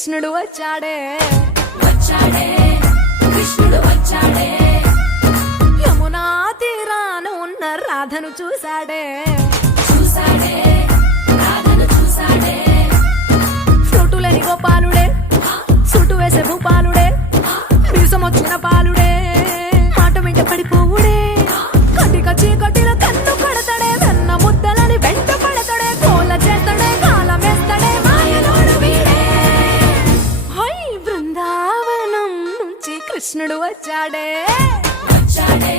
కృష్ణుడు వచ్చాడే వచ్చాడే కృష్ణుడు వచ్చాడే యమునా తీరాన ఉన్న రాధను చూశాడే చూసాడే రాధను చూసాడే ఫ్రూటులేని గోపాలుడే సుటు వేసే భూపాలుడే మీసమొచ్చిన పాలుడే మాట వెంట పడిపోవుడే కటిక చీకటిలో కన్ను కొడతాడే వెన్న ముద్దలని వెంట పడతాడే కోల చేస్తాడే కాలమేస్తాడే మాయలోడు వీడే హై బృందావనం నుంచి కృష్ణుడు వచ్చాడే వచ్చాడే